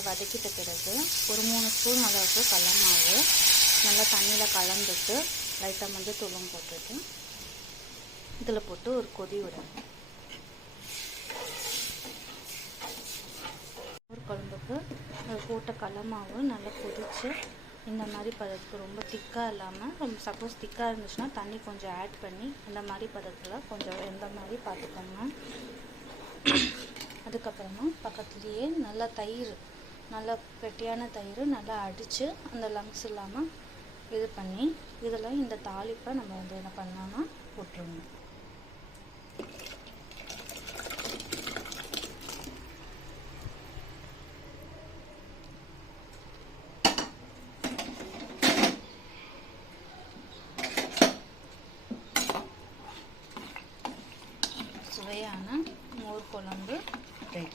நல்லா வதக்கிட்ட பிறகு ஒரு 3 ஸ்பூன் அளவுக்கு கடல மாவு நல்லா தண்ணியில் கலந்துட்டு லைட்டாக மஞ்சத்தூளும் போட்டுட்டு இதில் போட்டு ஒரு கொதி விடணும். ஒரு குழம்புக்கு போட்ட கடல மாவு நல்லா கொதித்து இந்த மாதிரி பதத்துக்கு ரொம்ப திக்காக இல்லாமல் ரொம்ப சப்போஸ் திக்காக இருந்துச்சுன்னா தண்ணி கொஞ்சம் ஆட் பண்ணி இந்த மாதிரி பதத்தில் கொஞ்சம் எந்த மாதிரி பார்த்துக்கோங்க. அதுக்கப்புறமா பக்கத்துலேயே நல்லா தயிர், நல்லா கெட்டியான தயிர் நல்லா அடித்து அந்த லம்ஸ் இல்லாமல் இது பண்ணி இதில் இந்த தாளிப்பை நம்ம என்ன பண்ணோன்னா போட்டுருவோம். சுவையான மோர் குழம்பு ரெடி.